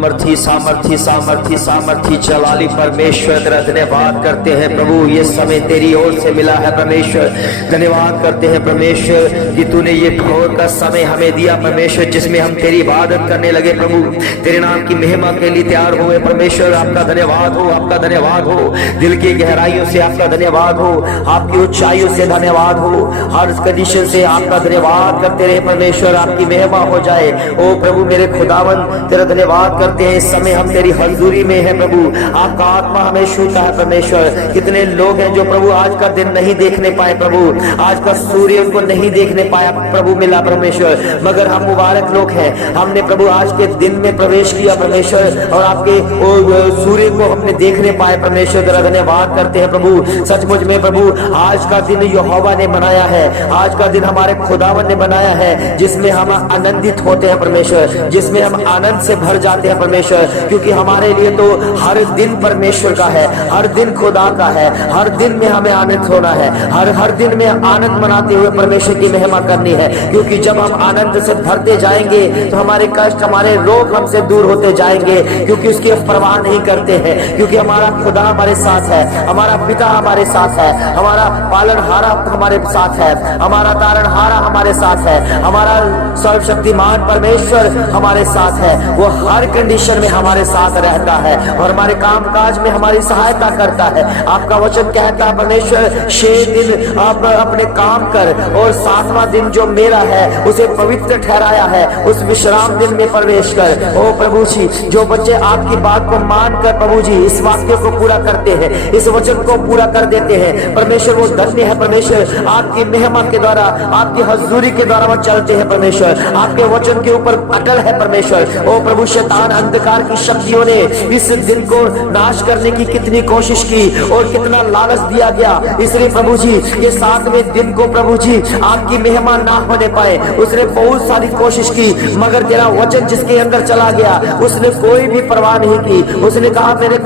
सामर्थी सामर्थी सामर्थी सामर्थी जलाली परमेश्वर तेरा धन्यवाद करते हैं प्रभु। ये समय तेरी ओर से मिला है परमेश्वर, धन्यवाद करते हैं परमेश्वर कि तूने ये ठोर का समय हमें दिया परमेश्वर, जिसमें हम तेरी इबादत करने लगे प्रभु, तेरे नाम की महिमा के लिए तैयार हुए परमेश्वर। आपका धन्यवाद हो, आपका धन्यवाद हो, दिल की गहराइयों से आपका धन्यवाद हो, आपकी ऊंचाइयों से धन्यवाद हो, हर कंडीशन से आपका धन्यवाद करते रहे परमेश्वर, आपकी महिमा हो जाए। ओ प्रभु मेरे खुदावन तेरा धन्यवाद करते हैं। इस समय हम तेरी हजूरी में है प्रभु, आपका आत्मा हमें छूता है परमेश्वर। कितने लोग हैं जो प्रभु आज का दिन नहीं देखने पाए प्रभु, आज का सूर्य उनको नहीं देखने पाया प्रभु मिला परमेश्वर, मगर हम मुबारक लोग हैं, हमने प्रभु आज के दिन में प्रवेश किया परमेश्वर और आपके सूर्य को हमने देखने पाए परमेश्वर। तेरा धन्यवाद करते हैं प्रभु। सचमुच में प्रभु आज का दिन यहोवा ने बनाया है, आज का दिन हमारे खुदावन ने बनाया है, जिसमें हम आनंदित होते हैं परमेश्वर, जिसमें हम आनंद से भर जाते हैं परमेश्वर, क्योंकि हमारे लिए तो हर दिन परमेश्वर का है, हर दिन खुदा का है, हर दिन में हमें आनंद होना है, हर दिन में आनंद मनाते हुए परमेश्वर की महिमा करनी है। क्योंकि जब हम आनंद से भरते जाएंगे तो हमारे कष्ट हमारे रोग हमसे दूर होते जाएंगे, क्योंकि उसकी परवाह नहीं करते हैं, क्योंकि हमारा खुदा हमारे साथ है, हमारा पिता हमारे साथ है, हमारा पालनहारा हमारे साथ है, हमारा तारणहारा हमारे साथ है, हमारा सर्वशक्तिमान परमेश्वर हमारे साथ है। वो हर कंडीशन में हमारे साथ रहता है और हमारे कामकाज में हमारी सहायता करता है। आपका वचन कहता है परमेश्वर 6 दिन आप अपने काम कर और 7वां दिन जो मेरा है उसे पवित्र ठहराया है, उस विश्राम दिन में प्रवेश कर। ओ प्रभु जी, जो बच्चे आपकी बात को मानकर प्रभु जी इस वाक्य को पूरा करते हैं, इस वचन को पूरा कर देते हैं परमेश्वर, वो धन्य है परमेश्वर। आपकी महिमा के द्वारा, आपकी हजूरी के द्वारा वो चलते हैं परमेश्वर, आपके वचन के ऊपर अटल है परमेश्वर। ओ प्रभु, शैतान अंधकार की शक्तियों ने इस दिन को नाश करने की कितनी कोशिश की और कितना लालच दिया गया, इसलिए प्रभु जी ये 7वें दिन को प्रभु जी आपकी महिमा ना होने पाए, उसने बहुत सारी कोशिश की, मगर तेरा वचन जिसके अंदर चला गया उसने कोई भी परवाह नहीं की। उसने कहा मेरे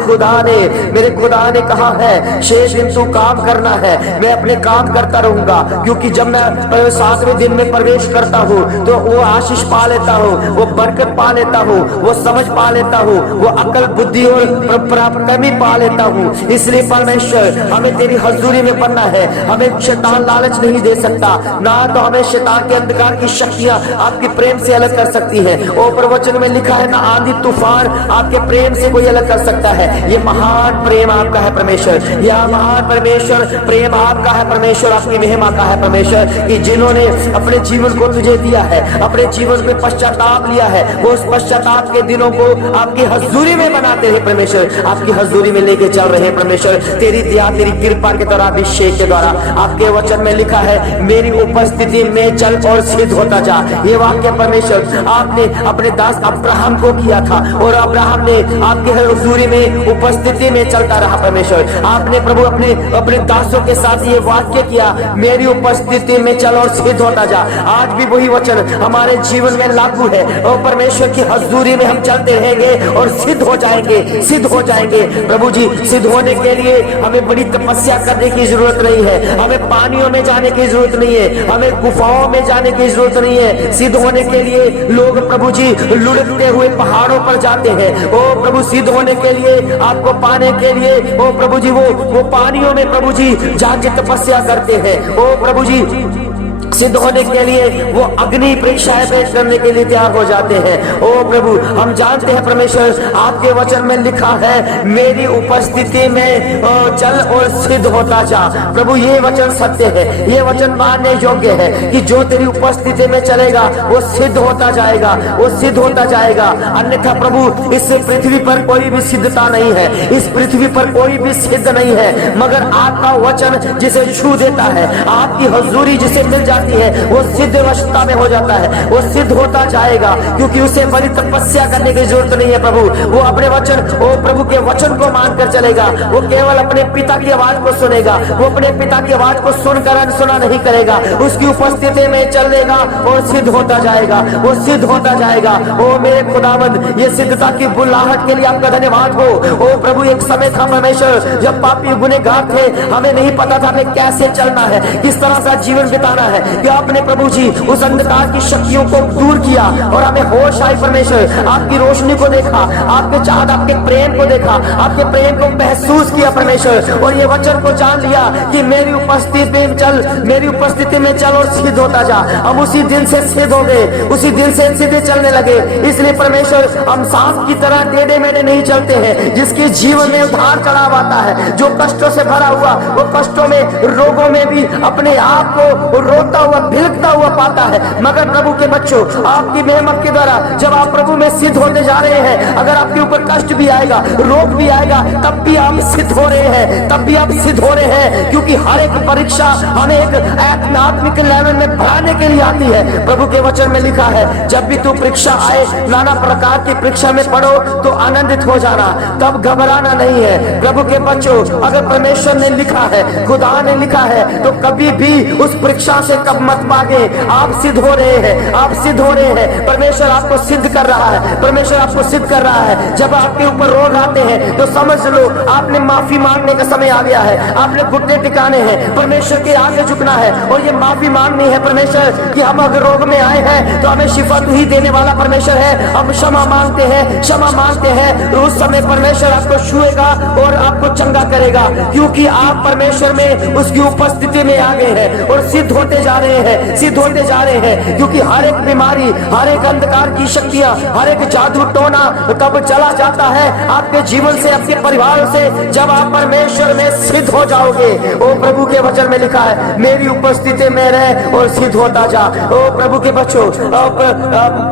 खुदा ने कहा है 6 दिन तू काम करना है, मैं अपने काम करता रहूंगा, क्योंकि जब मैं 7वें दिन में प्रवेश करता हूँ तो वो आशीष पा लेता हूँ, वो बरकत पा लेता हूँ, वो समझ पा लेता हूँ, वो अकल बुद्धि और कमी पा लेता हूँ। इसलिए परमेश्वर हमें तेरी हजूरी में बनना है, हमें शैतान लालच नहीं दे सकता, ना तो हमें शैतान के अंधकार की शक्तियां आपके प्रेम से अलग कर सकती है। ओ प्रवचन में लिखा है ना आंधी तूफान आपके प्रेम से कोई अलग कर सकता है। ये महान प्रेम आपका है परमेश्वर, यह महान परमेश्वर प्रेम आपका है परमेश्वर, आपकी महिमा का है परमेश्वर, कि जिन्होंने अपने जीवन को तुझे दिया है, अपने जीवन में पश्चाताप लिया है, वो उस पश्चाताप के दिनों को आपकी हजूरी में बनाते रहे परमेश्वर, आपकी हजूरी में लेके चल रहे परमेश्वर, तेरी दया तेरी कृपा के द्वारा अभिषेक के द्वारा। आपके वचन में लिखा है मेरी उपस्थिति में चल और सिद्ध होता जा। ये वाक्य परमेश्वर आपने अपने दास अब्राहम को किया था और अब्राहम ने आपके हजूरी में उपस्थिति में चलता रहा परमेश्वर। आपने प्रभु अपने दासों के साथ ये वाक्य किया मेरी उपस्थिति में चल और सिद्ध होता जा। आज भी वही वचन हमारे जीवन में लागू है और परमेश्वर की हजूरी में हम चलते रहेंगे और सिद्ध हो जाएंगे, सिद्ध हो जाएंगे प्रभु जी। सिद्ध होने के लिए हमें बड़ी तपस्या करने की जरूरत नहीं है, हमें पानियों में जाने की जरूरत नहीं है, हमें गुफाओं में जाने की जरूरत नहीं है। सिद्ध होने के लिए लोग प्रभु जी लुढ़कते हुए पहाड़ों पर जाते हैं। ओ प्रभु, सिद्ध होने के लिए आपको पाने के लिए ओ प्रभु जी वो पानियों में प्रभु जी जाके तपस्या करते हैं। ओ प्रभु जी सिद्ध होने के लिए वो अग्नि परीक्षाएं पेश करने के लिए तैयार हो जाते हैं। ओ प्रभु, हम जानते हैं परमेश्वर आपके वचन में लिखा है मेरी उपस्थिति में चल और सिद्ध होता जा। प्रभु ये वचन सत्य है, ये वचन मानने योग्य है कि जो तेरी उपस्थिति में चलेगा वो सिद्ध होता जाएगा, वो सिद्ध होता जाएगा। अन्यथा प्रभु इस पृथ्वी पर कोई भी सिद्धता नहीं है, इस पृथ्वी पर कोई भी सिद्ध नहीं है, मगर आपका वचन जिसे छू देता है, आपकी हजूरी जिसे मिल जाती है, वो सिद्ध अवस्था में हो जाता है, वो सिद्ध होता जाएगा, क्योंकि उसे बड़ी तपस्या करने की जरूरत नहीं है प्रभु। वो अपने वचन, वो प्रभु के वचन को मानकर चलेगा, वो केवल अपने पिता की आवाज को सुनेगा, वो अपने पिता की आवाज को सुनकर अनसुना नहीं करेगा, उसकी उपस्थिति में चलेगा और सिद्ध होता जाएगा, वो सिद्ध होता जाएगा। ओ मेरे खुदावंद, ये सिद्धता की बुलाहट के लिए आपका धन्यवाद हो। ओ प्रभु, एक समय था परमेश्वर जब पापी गुनहगार थे, हमें नहीं पता था हमें कैसे चलना है, किस तरह से जीवन बिताना है, कि आपने प्रभु जी उस अंधकार की शक्तियों को दूर किया और हमें होश आई परमेश्वर, आपकी रोशनी को देखा, आपके चाहत, आपके प्रेम को देखा, आपके प्रेम को महसूस किया परमेश्वर, और ये वचन को जान लिया कि मेरी उपस्थिति में चल, मेरी उपस्थिति में चल और सिद्ध होता जा। हम उसी दिन से सिद्ध हो गए, उसी दिन से सीधे चलने लगे। इसलिए परमेश्वर हम सांप की तरह टेढ़े मेढ़े नहीं चलते हैं, जिसके जीवन में उधार चढ़ाव आता है, जो कष्टों से भरा हुआ, वो कष्टों में, रोगों में भी अपने आप को रोता हुआ, भिलकता हुआ पाता है। मगर प्रभु के बच्चों, आपकी मेहनत के द्वारा जब आप प्रभु में सिद्ध होते जा रहे हैं, अगर आपके ऊपर कष्ट भी आएगा, रोग भी आएगा, तब भी आप सिद्ध हो रहे हैं, तब भी आप सिद्ध हो रहे हैं, क्योंकि हर एक परीक्षा हमें एक आत्मिक लेवल में बढ़ाने के लिए आती है। प्रभु के वचन में लिखा है, जब भी तू परीक्षा आए, नाना प्रकार की परीक्षा में पढ़ो तो आनंदित हो जाना, तब घबराना नहीं है। प्रभु के बच्चों, अगर परमेश्वर ने लिखा है, खुदा ने लिखा है, तो कभी भी उस परीक्षा से कब मत भागे। आप सिद्ध हो रहे हैं, आप सिद्ध हो रहे हैं, परमेश्वर आपको सिद्ध कर रहा है, परमेश्वर आपको सिद्ध कर रहा है। जब आपके ऊपर रोग आते हैं तो समझ लो आपने माफी मांगने का समय आ गया है, आपने घुटने टिकाने हैं, परमेश्वर के आगे झुकना है और ये माफी मांगनी है परमेश्वर कि हम अगर रोग में आए हैं तो हमें शिफा तू ही देने वाला परमेश्वर है। हम क्षमा मांगते हैं, क्षमा मांगते हैं, तो उस समय परमेश्वर आपको छुएगा और आपको चंगा करेगा, क्योंकि आप परमेश्वर में उसकी उपस्थिति में आ गए हैं और सिद्ध होते जा रहे हैं, सिद्ध होते जा रहे हैं। क्योंकि हर एक बीमारी, हर एक अंधकार की शक्तियां, हर एक जादू टोना तब चला जाता है आपके जीवन से, आपके परिवार से, जब आप परमेश्वर में सिद्ध हो जाओगे। ओ प्रभु के वचन में लिखा है, मेरी उपस्थिति में रह और सिद्ध होता जा। ओ प्रभु के बच्चों,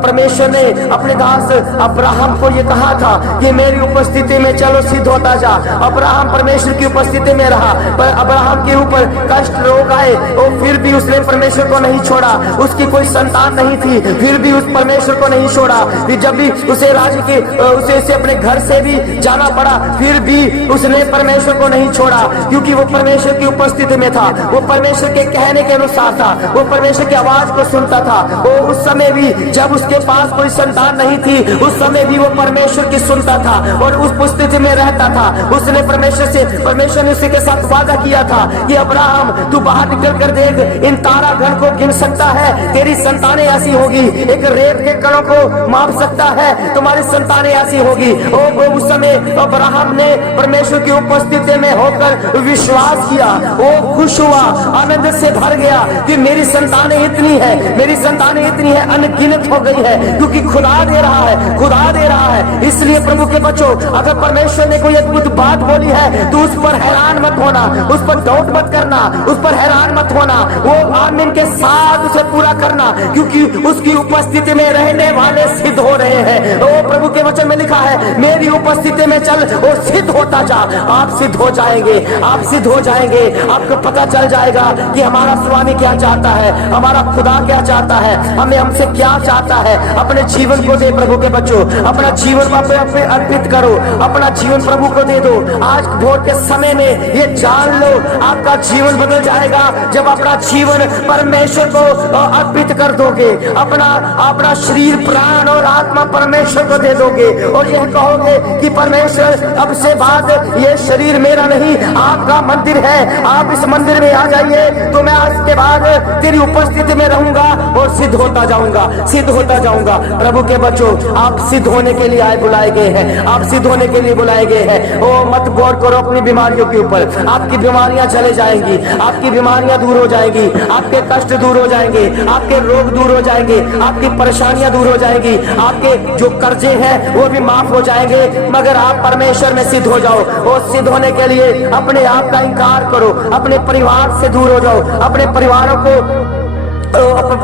परमेश्वर ने अपने दास अब्राहम को ये कहा था कि मेरी उपस्थिति में चलो सिद्ध होता जा। अब्राहम परमेश्वर की उपस्थिति में रहा, पर अब्राहम के ऊपर कष्ट, रोग आए और फिर भी उसने परमेश्वर को नहीं छोड़ा। उसकी कोई संतान नहीं थी, फिर भी उस परमेश्वर को नहीं छोड़ा। फिर जब भी उसे राज्य के उसे अपने घर से भी जाना पड़ा, फिर भी उसने परमेश्वर को नहीं छोड़ा, क्योंकि वो परमेश्वर की उपस्थिति में था, वो परमेश्वर के कहने के अनुसार था, वो परमेश्वर की आवाज को सुनता था। वो उस समय भी जब उसके पास कोई संतान नहीं थी, उस समय भी वो परमेश्वर की सुनता था और उस उपस्थिति में रहता था। उसने परमेश्वर ने उसी के साथ वादा किया था कि अब्राहम तू बाहर निकल कर देख, इन तारागण को गिन सकता है, तेरी संतानें ऐसी होगी, एक रेत के कणों को माप सकता है, तुम्हारी संतानें ऐसी होगी। वो उस समय अब्राहम ने परमेश्वर की उपस्थिति में होकर विश्वास किया, वो खुश हुआ, आनंद से भर गया कि मेरी संतानें इतनी है, मेरी संतानें इतनी है, अनगिनत हो गई है, क्योंकि खुदा दे रहा है, खुदा दे रहा है। इसलिए प्रभु के बच्चों, अगर परमेश्वर ने कोई अद्भुत बात बोली है तो उस पर हैरान मत होना, उस पर डाउट मत करना, उस पर हैरान मत होना, वो आमीन के साथ उसे पूरा करना, क्योंकि उसकी उपस्थिति में रहने वाले सिद्ध हो रहे हैं। ओ प्रभु के वचन में लिखा है, मेरी उपस्थिति में चल और सिद्ध होता जा। आप सिद्ध हो जाएंगे, आप सिद्ध हो जाएंगे। आपको पता चल जाएगा कि हमारा स्वामी क्या चाहता है, हमारा खुदा क्या चाहता है, हमें हमसे क्या चाहता है। अपने जीवन को दे प्रभु के बच्चों, अपना जीवन पे अर्पित करो, अपना जीवन प्रभु को दे दो। आज भोर के समय में ये जान लो, आपका जीवन बदल जाएगा जब अपना जीवन परमेश्वर को अर्पित कर दोगे, अपना शरीर, प्राण और आत्मा परमेश्वर को दे दोगे और यह कहोगे कि परमेश्वर अब से बाद ये शरीर मेरा नहीं, आपका मंदिर है, आप इस मंदिर में आ जाइए, तो मैं आज के बाद तेरी उपस्थिति में रहूंगा और सिद्ध होता जाऊंगा, सिद्ध होता जाऊंगा। प्रभु के बच्चों, आप सिद्ध होने के लिए आए, बुलाए गए हैं, आप सिद्ध होने के लिए बुलाए गए हैं। ओ मत गौर करो अपनी बीमारियों के ऊपर, आपकी बीमारियां चले जाएंगी, आपकी बीमारियां दूर हो जाएंगी, आपके कष्ट दूर हो जाएंगे, आपके रोग दूर हो जाएंगे, आपकी परेशानियां दूर हो जाएंगी, आपके जो कर्जे हैं वो भी माफ हो जाएंगे। मगर आप परमेश्वर में सिद्ध हो जाओ और सिद्ध होने के लिए अपने आप का इंकार करो, अपने परिवार से दूर हो जाओ, अपने परिवारों को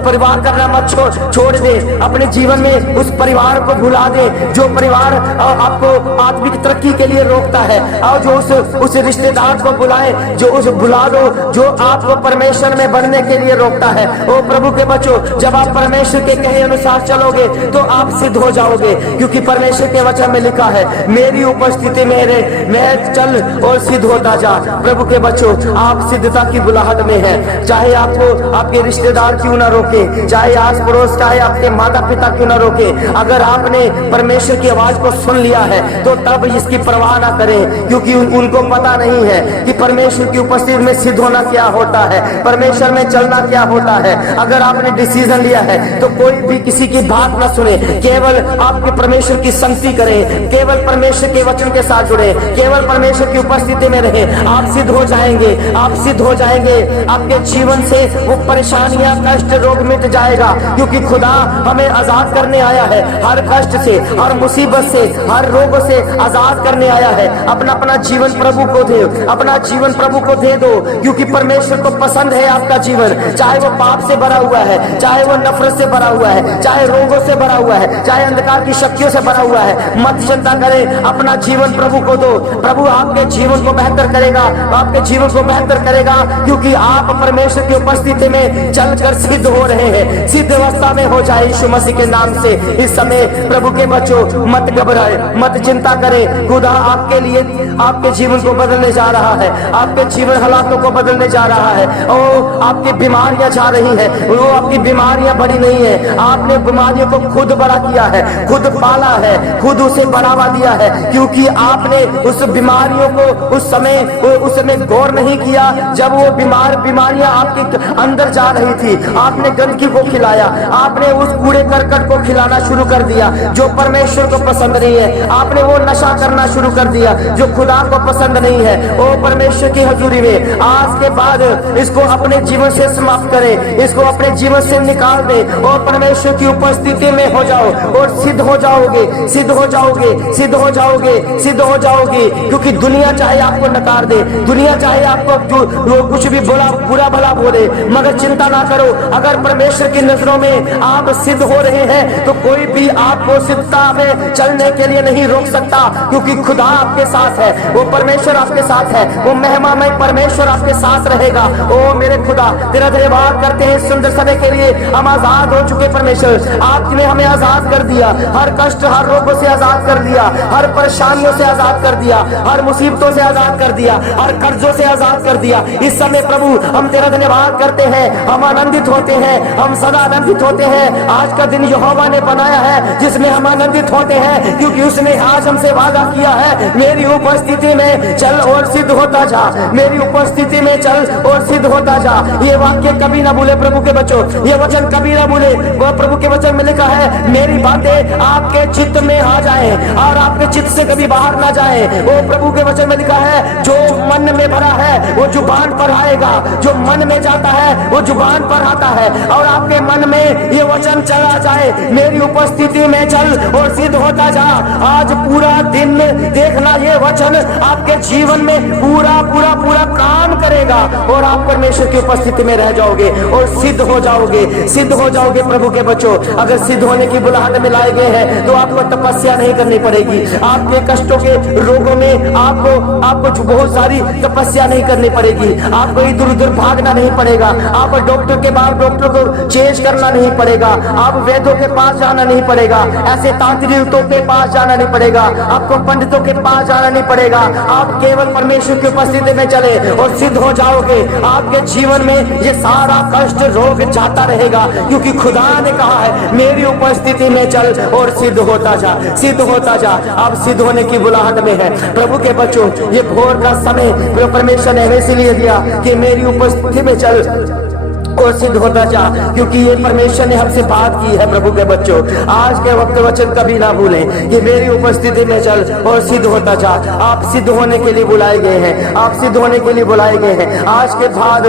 परिवार करना मत छोड़ दे, अपने जीवन में उस परिवार को भुला दे जो परिवार आपको आत्मिक तरक्की के लिए रोकता है, और जो उस रिश्तेदार को बुलाए, जो उस भुला दो जो आपको परमेश्वर में बढ़ने के लिए रोकता है। ओ प्रभु के बच्चों, जब आप परमेश्वर के कहे अनुसार चलोगे तो आप सिद्ध हो जाओगे, क्योंकि परमेश्वर के वचन में लिखा है, मेरी उपस्थिति में रहे, मैं चल और सिद्ध होता जा। प्रभु के बच्चों, आप सिद्धता की बुलाहट में है, चाहे आपको आपके रिश्तेदार क्यों ना रोके, चाहे आस पड़ोस, चाहे आपके माता पिता क्यों ना रोके, अगर आपने परमेश्वर की आवाज को सुन लिया है तो तब इसकी परवाह ना करें, क्योंकि उनको पता नहीं है कि परमेश्वर की उपस्थिति में सिद्ध होना क्या होता है, परमेश्वर में चलना क्या होता है। अगर आपने डिसीजन लिया है तो कोई भी किसी की बात ना सुने, केवल आपके परमेश्वर की संगति करें, केवल परमेश्वर के वचन के साथ जुड़े, केवल परमेश्वर की उपस्थिति में रहे, आप सिद्ध हो जाएंगे, आप सिद्ध हो जाएंगे। आपके जीवन से वो परेशानियां, कष्ट, रोग मिट जाएगा, क्योंकि खुदा हमें आजाद करने आया है, हर कष्ट से, हर मुसीबत से, हर रोग से आजाद करने आया है। अपना अपना जीवन प्रभु को दे, अपना जीवन प्रभु को दे दो, क्योंकि परमेश्वर को पसंद है आपका जीवन, चाहे वो पाप से भरा हुआ है, चाहे वो नफरत से भरा हुआ है, चाहे रोगों से भरा हुआ है, चाहे अंधकार की शक्तियों से भरा हुआ है। मत चिंता करें, अपना जीवन प्रभु को दो, प्रभु आपके जीवन को बेहतर करेगा, आपके जीवन को बेहतर करेगा, क्योंकि आप परमेश्वर की उपस्थिति में चलकर सिद्ध हो रहे हैं। सिद्ध अवस्था में हो जाए यीशु मसीह के नाम से। इस समय प्रभु के बच्चों, मत घबराए, मत चिंता करें, खुदा आपके लिए आपके जीवन को बदलने जा रहा है, आपके जीवन हालातों को बदलने जा रहा है। ओ आपकी बीमारियां जा रही हैं, वो आपकी बीमारियां बड़ी नहीं है, आपने बीमारियों को खुद बड़ा किया है, खुद पाला है, खुद उसे बढ़ावा दिया है, क्योंकि आपने उस बीमारियों को उस समय गौर नहीं किया जब वो बीमारियां आपके अंदर जा रही थी। आपने गंदगी को खिलाया, आपने उस कूड़े करकट को खिलाना शुरू कर दिया जो परमेश्वर को पसंद नहीं है, आपने वो नशा करना शुरू कर दिया जो खुदा को पसंद नहीं है। ओ परमेश्वर की हजूरी में आज के बाद इसको अपने जीवन से समाप्त करें, इसको अपने जीवन से निकाल दे और परमेश्वर की उपस्थिति में हो जाओ और सिद्ध हो जाओगे, सिद्ध हो जाओगे, सिद्ध हो जाओगे, सिद्ध हो जाओगे। क्योंकि दुनिया चाहे आपको नकार दे, दुनिया चाहे आपको जो कुछ भी बुरा भला बोले, मगर चिंता ना करो, अगर परमेश्वर की नजरों में आप सिद्ध हो रहे हैं तो कोई भी आपको सिद्धता में चलने के लिए नहीं रोक सकता, क्योंकि खुदा आपके साथ है, वो परमेश्वर आपके साथ है, वो महिमामय परमेश्वर आपके साथ रहेगा। ओ मेरे खुदा, तेरा धन्यवाद करते हैं सुंदर समय के लिए। हम आजाद हो चुके परमेश्वर, आपने हमें आजाद कर दिया, हर कष्ट, हर रोगों से आजाद कर दिया, हर परेशानियों से आजाद कर दिया, हर मुसीबतों से आजाद कर दिया, हर कर्जों से आजाद कर दिया। इस समय प्रभु हम तेरा धन्यवाद करते हैं, हम आनंदित होते हैं, हम सदा आनंदित होते हैं। आज का दिन यहोवा ने बनाया है जिसमें हम आनंदित होते हैं, क्योंकि उसने आज हमसे वादा किया है, मेरी उपस्थिति में चल और सिद्ध होता जा, मेरी उपस्थिति में चल और सिद्ध होता जा। ये वाक्य कभी ना भूले प्रभु के बच्चों, ये वचन कभी ना भूले। वह प्रभु के वचन में लिखा है, मेरी बातें आपके चित्त में आ जाए और आपके चित्त से कभी बाहर ना जाए। वो प्रभु के वचन में लिखा है, जो मन में भरा है वो जुबान पर आएगा, जो मन में जाता है वो जुबान पर आता है, और आपके मन में ये वचन चला जाए, मेरी उपस्थिति में चल और सिद्ध होता जा। आज पूरा दिन देखना ये वचन आपके जीवन में पूरा पूरा पूरा काम करेगा और आप परमेश्वर की उपस्थिति में रह जाओगे और सिद्ध हो जाओगे, सिद्ध हो जाओगे प्रभु के बच्चों। अगर सिद्ध होने की बुलाहट में लाए गए हैं तो आपको तपस्या नहीं करनी पड़ेगी, आपके कष्टों के रोगों में आपको बहुत सारी तपस्या नहीं करनी पड़ेगी, आपको इधर उधर भागना नहीं पड़ेगा, आप डॉक्टर के बाद डॉक्टर को चेंज करना नहीं पड़ेगा, आप वैद्यों के पास जाना नहीं पड़ेगा, ऐसे तांत्रिकों के पास जाना नहीं पड़ेगा, आपको पंडितों के पास जाना नहीं पड़ेगा। आप केवल परमेश्वर की उपस्थिति में चले और सिद्ध हो जाओगे। आपके जीवन में ये सारा कष्ट रोग जाता रहेगा, क्योंकि खुदा ने कहा है, मेरी उपस्थिति में चल और सिद्ध होता जा, सिद्ध होता जा। आप सिद्ध होने की बुलाहट में है प्रभु के बच्चों। ये भोर का समय परमेश्वर ने इसीलिए दिया कि मेरी उपस्थिति में चल और सिद्ध होता जा, क्योंकि ये परमेश्वर ने हमसे बात की है प्रभु के बच्चों। आज के वक्त वचन कभी ना भूलें कि मेरी उपस्थिति में चल और सिद्ध होता जा। आप सिद्ध होने के लिए बुलाए गए हैं, आप सिद्ध होने के लिए बुलाए गए हैं। आज के बाद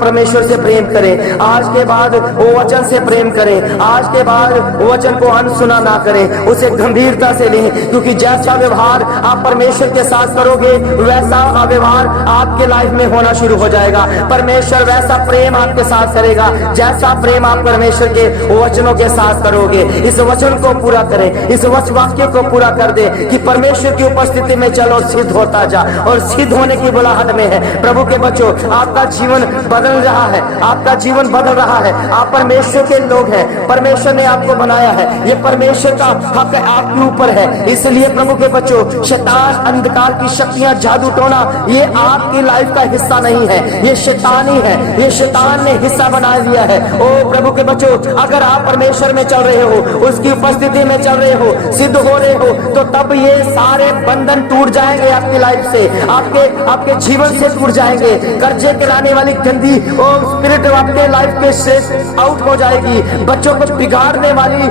परमेश्वर से प्रेम करें, आज के बाद वो वचन से प्रेम करें, आज के बाद वचन को अनसुना ना करें, उसे गंभीरता से लें, क्योंकि जैसा व्यवहार आप परमेश्वर के साथ करोगे वैसा व्यवहार आपके लाइफ में होना शुरू हो जाएगा। परमेश्वर वैसा प्रेम आपके साथ करेगा जैसा प्रेम आप परमेश्वर के वचनों के साथ करोगे। इस वचन को पूरा करें, इस वाक्य को पूरा कर दे कि परमेश्वर की उपस्थिति में चलो, सिद्ध होता जा और सिद्ध होने की बुलाहट में है प्रभु के बच्चों। आपका जीवन बदल रहा है, आपका जीवन बदल रहा है। आप परमेश्वर के लोग हैं, परमेश्वर ने आपको बनाया है, ये परमेश्वर का हक आपके ऊपर है। इसलिए प्रभु के बच्चों, शैतान, अंधकार की शक्तियां, जादू टोना, ये आपकी लाइफ का हिस्सा नहीं है, ये शैतानी है, ये शैतान ने हिस्सा बना लिया है। ओ प्रभु के बच्चों, अगर आप परमेश्वर में चल रहे हो, उसकी उपस्थिति में चल रहे हो, सिद्ध हो रहे हो, तो तब ये सारे बंधन टूट जाएंगे आपकी लाइफ से, आपके जीवन से टूट जाएंगे। कर्जे कराने वाली गंदी स्पिरिट आपके लाइफ के से आउट हो जाएगी। बच्चों को बिगाड़ने वाली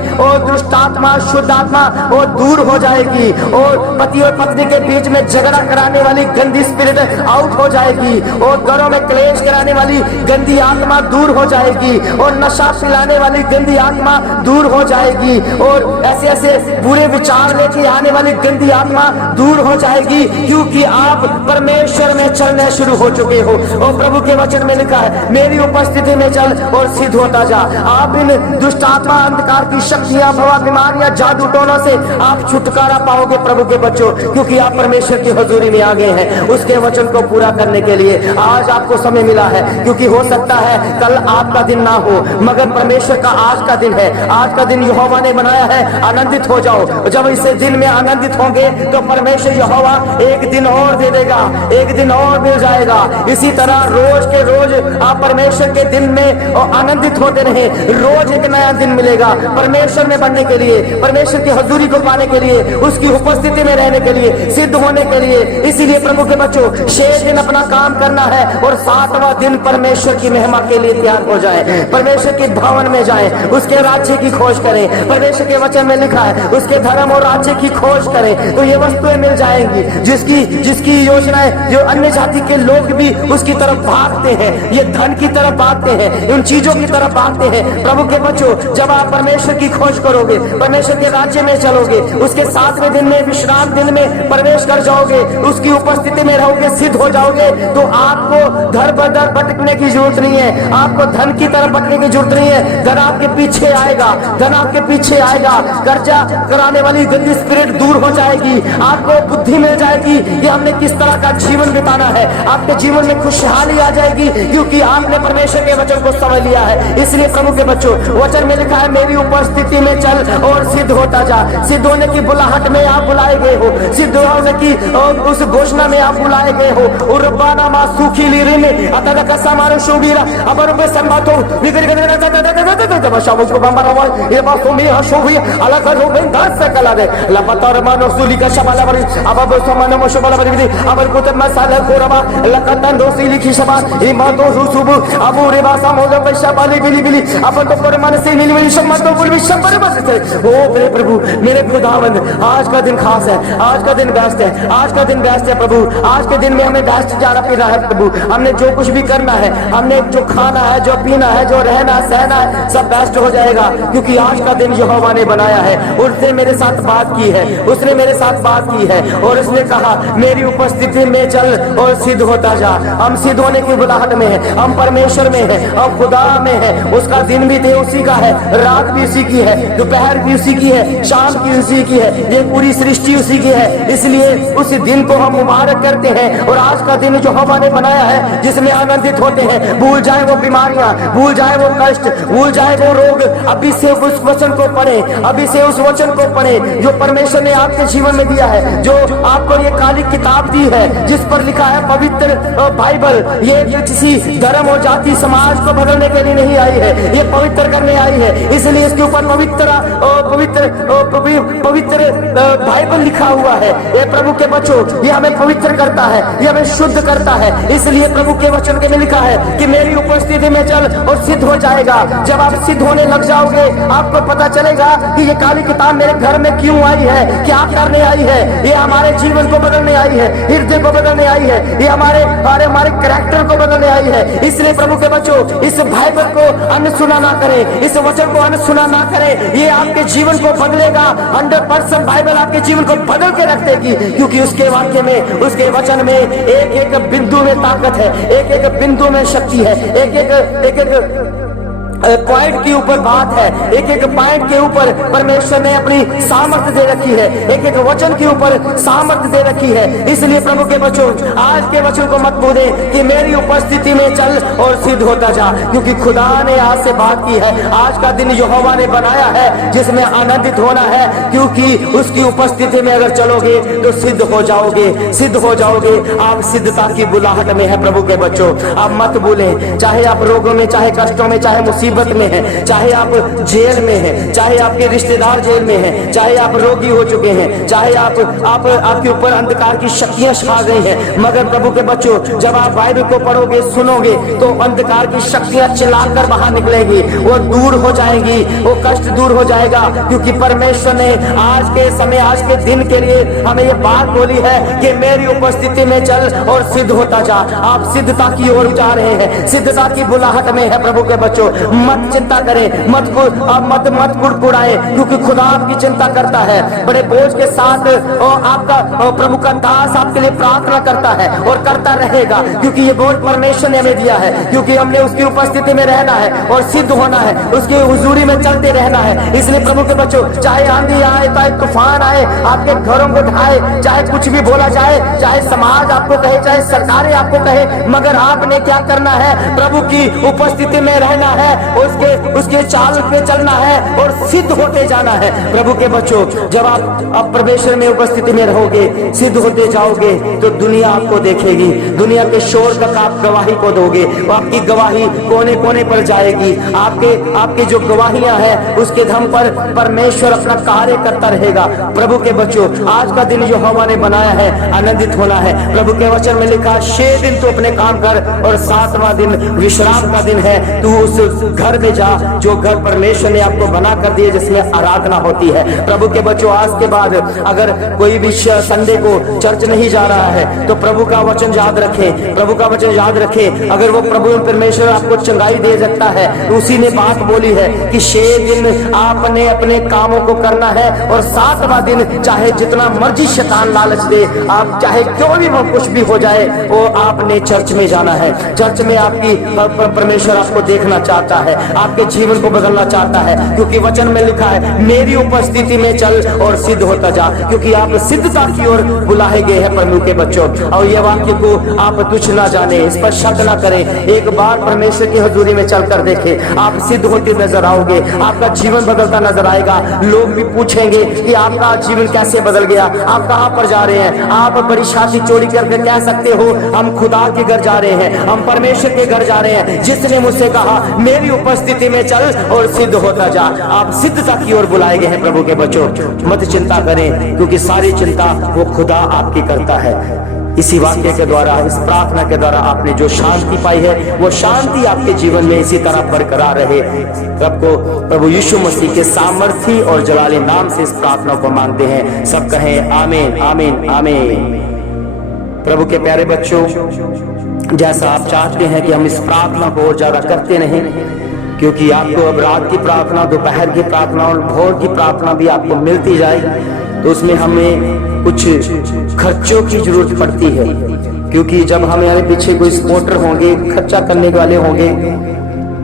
दुष्ट आत्मा, शुद्ध आत्मा वो दूर हो जाएगी। और पति और पत्नी के बीच में झगड़ा कराने वाली गंदी स्पिरिट आउट हो जाएगी। और घरों में क्लेश कराने वाली गंदी आत्मा दूर हो जाएगी। और नशा पिलाने वाली गंदी आत्मा दूर हो जाएगी। और ऐसे ऐसे बुरे विचार लेके आने वाली गंदी आत्मा दूर हो जाएगी, क्योंकि आप परमेश्वर में चलने शुरू हो चुके हो। और प्रभु के वचन में लिखा है, मेरी उपस्थिति में चल और सिद्ध होता जा। आप इन दुष्ट आत्मा, अंधकार की शक्तियां, भवा, बीमारियां, जादू टोनों से आप छुटकारा पाओगे प्रभु के बच्चों, क्योंकि आप परमेश्वर की हजूरी में आ गए हैं उसके वचन को पूरा करने के लिए। आज आपको समय मिला है, क्योंकि हो सकता है कल आपका दिन ना हो, मगर परमेश्वर का आज का दिन है। आज का दिन यहोवा ने बनाया है, आनंदित हो जाओ। जब इसे दिन में आनंदित होंगे तो परमेश्वर यहोवा एक दिन और दे देगा, एक दिन और मिल जाएगा। इसी तरह रोज के रोज आप परमेश्वर के दिन में आनंदित होते रहे। रोज एक नया दिन मिलेगा परमेश्वर में बनने के लिए, परमेश्वर की हजूरी को पाने के लिए, उसकी उपस्थिति में रहने के लिए, सिद्ध होने के लिए। इसीलिए प्रभु के बच्चों, 6 दिन अपना काम करना है और 7वां दिन परमेश्वर की महिमा के लिए तैयार हो जाए। परमेश्वर के भवन में जाए, उसके राज्य की खोज करें। परमेश्वर के वचन में लिखा है, उसके धर्म और राज्य की खोज करें तो ये वस्तुएं मिल जाएंगी जिसकी योजनाएं जो अन्य जाति के लोग भी उसकी तरफ भागते हैं, ये धन की तरफ भागते हैं, उन चीजों की तरफ भागते हैं। प्रभु के बच्चों, जब आप परमेश्वर की खोज करोगे, परमेश्वर के राज्य में चलोगे, उसके 7वें दिन में, विश्राम दिन में प्रवेश कर जाओगे, उसकी उपस्थिति में रहोगे, सिद्ध हो जाओगे, तो आपको दर बदर भटकने की जरूरत नहीं है। आपको धन की तरफ भटकने की जरूरत नहीं है। धन आपके पीछे आएगा, धन आपके पीछे आएगा। कर्जा कराने वाली गंदी स्पिरिट दूर हो जाएगी। आपको बुद्धि मिल जाएगी कि हमने किस तरह का जीवन बिताना है। आपके जीवन में खुशहाली आ जाएगी, क्योंकि आपने परमेश्वर के वचन को समझ लिया है। इसलिए प्रभु के बच्चों, वचन में लिखा है, मेरी उपस्थिति में चल और सिद्ध होता जा। सिद्ध होने की बुलाहट में आप बुलाए गए हो, सिद्ध होने की उस घोषणा में आप बुलाए गए हो। उर्बाना मा सूखी लीरी में अतः का सामारो शोभीरा अबर पे संबातो निकर कर बशावो को बंबरावा ये बातों में हशोभी अलग रोबे दास से कला दे लपतर मानो सुली का शबाला बरी अब समानो मशबाला बरी अबर को मसाला कोरबा लकतन दोसी लिखी शबा ई मातो सुसुबु अबू रे बासा मोदो पे शबाली बिली बिली अब तो पर मन से मिली मिली शम्मतो बुल भी शंबर बस से। ओ मेरे प्रभु, मेरे खुदावंद, आज का दिन खास है, आज का दिन बेस्ट है, आज का दिन बेस्ट है प्रभु। आज के दिन में हमें बेस्ट जाना पीना है प्रभु। हमने जो कुछ भी करना है, हमने जो खाना है, जो पीना है, जो रहना सहना है, सब बेस्ट हो जाएगा, क्योंकि आज का दिन यहोवा ने बनाया है। उसने मेरे साथ बात की है, उसने मेरे साथ बात की है और उसने कहा, मेरी उपस्थिति में चल और सिद्ध होता जा। हम सिद्ध होने की बुलाहट में है, हम परमेश्वर में है, हम खुदा में है। उसका दिन भी उसी का है, रात भी उसी की है, दोपहर भी उसी की है, शाम की उसी की है, ये पूरी सृष्टि उसी की है। इसलिए उस दिन को हम मुबारक करते हैं। और आज का दिन जो यहोवा ने बनाया है, जिसमें आनंदित होते हैं। भूल जाए वो बीमारियां, भूल जाए वो कष्ट, भूल जाए वो रोग। अभी से उस वचन को पढ़े, अभी से उस वचन को पढ़े जो परमेश्वर ने आपके जीवन में दिया है, जो आपको ये काली किताब दी है, जिस पर लिखा है पवित्र बाइबल। ये किसी धर्म और जाति समाज को बदलने के लिए नहीं आई है, ये पवित्र करने आई है। इसलिए इसके ऊपर पवित्र बाइबल लिखा हुआ है। ये प्रभु के बच्चों, ये हमें पवित्र करता है, ये हमें शुद्ध करता है। इसलिए प्रभु के वचन के में लिखा है कि मेरी उपस्थिति में चल और सिद्ध हो जाएगा। जब आप सिद्ध होने लग जाओगे, आपको पता चलेगा कि ये काली किताब मेरे घर में क्यों आई है, क्या करने आई है। ये हमारे जीवन को बदलने आई है, हृदय को बदलने आई है, ये हमारे कैरेक्टर को बदलने आई है। इसलिए प्रभु के बच्चों, इस बाइबल को अनसुना ना करें, इस वचन को अनसुना ना करें। ये आपके जीवन को बदलेगा। 100% बाइबल आपके जीवन को बदल के रख देगी, क्योंकि उसके वाक्य में, उसके वचन में एक एक बिंदु में ताकत है, एक एक बिंदु में शक्ति है, एक एक पॉइंट के ऊपर बात है, एक एक पॉइंट के ऊपर परमेश्वर ने अपनी सामर्थ्य दे रखी है, एक एक वचन के ऊपर सामर्थ्य दे रखी है। इसलिए प्रभु के बच्चों, आज के वचन को मत भूले कि मेरी उपस्थिति में चल और सिद्ध होता जा, क्योंकि खुदा ने आज से बात की है। आज का दिन यहोवा ने बनाया है जिसमें आनंदित होना है, क्योंकि उसकी उपस्थिति में अगर चलोगे तो सिद्ध हो जाओगे, सिद्ध हो जाओगे। आप सिद्धता की बुलाहट में है प्रभु के बच्चों, आप मत भूलें। चाहे आप रोगों में, चाहे कष्टों में, चाहे मुसीबत में है, चाहे आप जेल में हैं, चाहे आपके रिश्तेदार जेल में हैं, चाहे आप रोगी हो चुके हैं, चाहे आपके ऊपर अंधकार की शक्तियां छा गई हैं, मगर प्रभु के बच्चों, जब आप बाइबल को पढ़ोगे, सुनोगे, तो अंधकार की शक्तियां चिल्लाकर बाहर निकलेगी, वो दूर हो जाएंगी, वो कष्ट दूर हो जाएगा, क्योंकि परमेश्वर ने आज के समय, आज के दिन के लिए हमें ये बात बोली है कि मेरी उपस्थिति में चल और सिद्ध होता जा। आप सिद्धता की ओर जा रहे हैं, सिद्धता की बुलाहट में है प्रभु के बच्चों। मत चिंता करें, मत कुड़कुड़ाए, क्योंकि खुदा आपकी चिंता करता है। बड़े बोझ के साथ आपका प्रभु का दास आपके लिए प्रार्थना करता है और करता रहेगा, क्योंकि ये बोझ परमेश्वर ने हमें दिया है, क्योंकि हमने उसकी उपस्थिति में रहना है और सिद्ध होना है, उसकी हुजूरी में चलते रहना है। इसलिए प्रभु के बच्चों, चाहे आंधी आए, चाहे तूफान आए, आपके घरों को ढाए, चाहे कुछ भी बोला जाए, चाहे समाज आपको कहे, चाहे सरकारें आपको कहे, मगर आपने क्या करना है? प्रभु की उपस्थिति में रहना है, उसके चाल पे चलना है और सिद्ध होते जाना है। प्रभु के बच्चों, जब आप परमेश्वर में उपस्थिति में रहोगे, सिद्ध होते जाओगे, तो दुनिया आपको देखेगी, दुनिया के शोर तक आप गवाही को दोगे, आपकी गवाही कोने कोने पर जाएगी। आपके जो गवाहियां हैं, उसके दम पर परमेश्वर अपना कार्य करता रहेगा। प्रभु के बच्चों, आज का दिन जो हवा ने बनाया है, आनंदित होना है। प्रभु के वचन में लिखा, 6 दिन तो अपने काम कर और 7वां दिन विश्राम का दिन है। तू उस घर में जा जो घर परमेश्वर ने आपको बना कर दिए, जिसमें आराधना होती है। प्रभु के बच्चों, आज के बाद अगर कोई भी संडे को चर्च नहीं जा रहा है, तो प्रभु का वचन याद रखें, प्रभु का वचन याद रखें। अगर वो प्रभु परमेश्वर आपको चंगाई दे सकता है, तो उसी ने बात बोली है कि 6 दिन आपने अपने कामों को करना है और 7वां दिन चाहे जितना मर्जी शैतान लालच दे, आप चाहे क्यों भी वो कुछ भी हो जाए, वो आपने चर्च में जाना है। चर्च में आपकी परमेश्वर आपको देखना चाहता है, आपके जीवन को बदलना चाहता है, क्योंकि वचन में लिखा है, मेरी उपस्थिति में चल और सिद्ध होता जा, क्योंकि आप सिद्धता की ओर बुलाए गए हैं प्रभु के बच्चों। और ये वाक्य को आप तुच्छ ना जाने, इस पर शक ना करें। एक बार परमेश्वर की हजूरी में चलकर देखें, आप सिद्ध होते नजर आओगे, आपका जीवन बदलता नजर आएगा। लोग भी पूछेंगे कि आपका जीवन कैसे बदल गया, आप कहां पर जा रहे हैं? आप बड़ी छाती चोरी करके कह सकते हो, हम खुदा के घर जा रहे हैं, हम परमेश्वर के घर जा रहे हैं, जिसने मुझसे कहा मेरी उपस्थिति में चल और सिद्ध होता जा। आप सिद्धता की ओर बुलाए गए हैं प्रभु के बच्चों। मत चिंता करें, क्योंकि सारी चिंता वो खुदा आपकी करता है। इसी वाक्य के द्वारा, इस प्रार्थना के द्वारा आपने जो शांति पाई है, वो शांति आपके जीवन में इसी तरह बरकरार रहे। रब को, प्रभु यीशु मसीह के सामर्थी और जलाली नाम से इस प्रार्थना को मांगते हैं। सब कहें आमीन, आमीन, आमीन। प्रभु के प्यारे बच्चों, जैसा आप चाहते हैं कि हम इस प्रार्थना को और ज्यादा करते रहें, क्योंकि आपको अब रात की प्रार्थना, दोपहर की प्रार्थना और भोर की प्रार्थना भी आपको मिलती जाएगी, तो उसमें हमें कुछ खर्चों की जरूरत पड़ती है, क्योंकि जब हमारे पीछे कोई सपोर्टर होंगे, खर्चा करने वाले होंगे,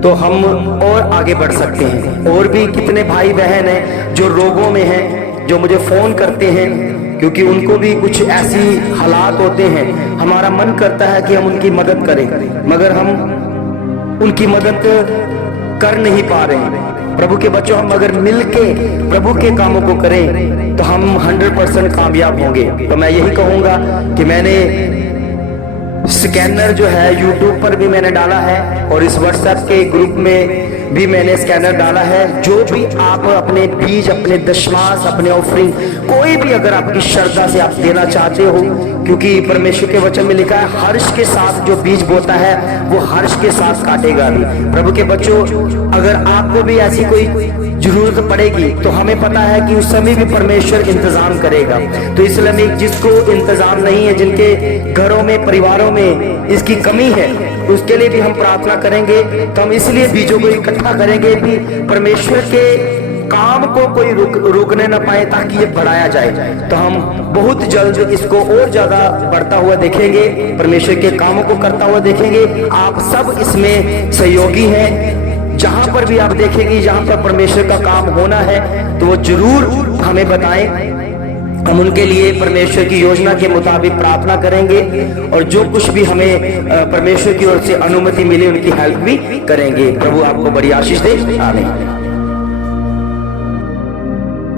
तो हम और आगे बढ़ सकते हैं। और भी कितने भाई बहन हैं जो रोगों में हैं, जो मुझे फोन करते हैं, क्योंकि उनको भी कुछ ऐसी हालात होते हैं। हमारा मन करता है कि हम उनकी मदद करें, मगर हम उनकी मदद कर नहीं पा रहे हैं। प्रभु के बच्चों, हम अगर मिलके प्रभु के कामों को करें तो हम 100% कामयाब होंगे। तो मैं यही कहूंगा कि मैंने स्कैनर जो है YouTube पर भी मैंने डाला है, और इस WhatsApp के ग्रुप में भी मैंने स्कैनर डाला है। जो भी आप अपने बीज, अपने दशमांश, अपने ऑफरिंग, कोई भी अगर आपकी श्रद्धा से आप देना चाहते हो, क्योंकि परमेश्वर के वचन में लिखा है, हर्ष के साथ जो बीज बोता है वो हर्ष के साथ काटेगा भी। प्रभु के बच्चों, अगर आपको भी ऐसी कोई जरूरत पड़ेगी, तो हमें पता है कि उस समय भी परमेश्वर इंतजाम करेगा। तो इसलिए जिसको इंतजाम नहीं है, जिनके घरों में, परिवारों में इसकी कमी है, उसके लिए भी हम प्रार्थना करेंगे। तो हम इसलिए बीजों को इकट्ठा करेंगे कि परमेश्वर के काम को कोई रोकने न पाए, ताकि ये बढ़ाया जाए। तो हम बहुत जल्द इसको और ज्यादा बढ़ता हुआ देखेंगे, परमेश्वर के कामों को करता हुआ देखेंगे। आप सब इसमें सहयोगी हैं। जहां पर भी आप देखेंगे जहां पर परमेश्वर का काम होना है तो वो जरूर हमें बताएं, हम उनके लिए परमेश्वर की योजना के मुताबिक प्रार्थना करेंगे और जो कुछ भी हमें परमेश्वर की ओर से अनुमति मिले उनकी हेल्प भी करेंगे। प्रभु आपको बड़ी आशीष दे। आमीन।